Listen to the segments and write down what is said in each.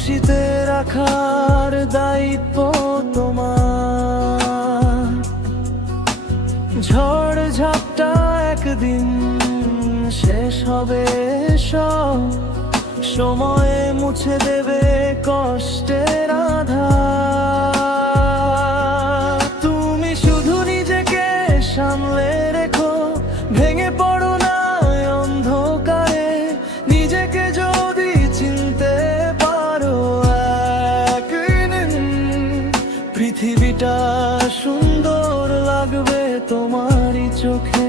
খুশিতে রাখার দায়িত্ব তোমার। ঝড় ঝাপটা একদিন শেষ হবে, সব সময়ে মুছে দেবে কষ্টের আধার। তুমি শুধু নিজেকে সামলে রেখো, ভেঙে পড়ো না অন্ধকারে। নিজেকে যদি চিনতে পারো একদিন, পৃথিবীটা সুন্দর লাগবে তোমারই চোখে।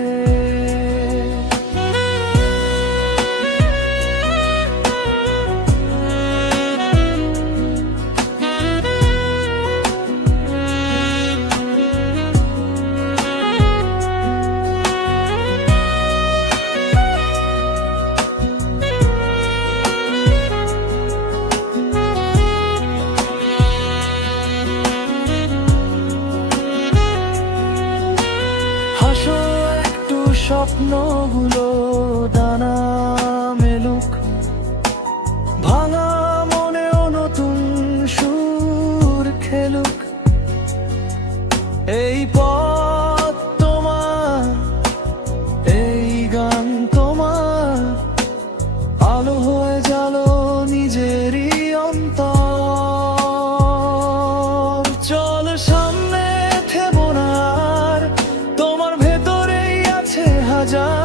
হাসো একটু, স্বপ্নগুলো ডানা মেলুক, ভাঙা মনেও নতুন সুর খেলুক। এই পথ তোমার, এই গান তোমার, আলো হয়ে জালো নিজেরই অন্তর। চলো সামনে, থেমো না আর, তোমার ভেতরেই আছে হাজার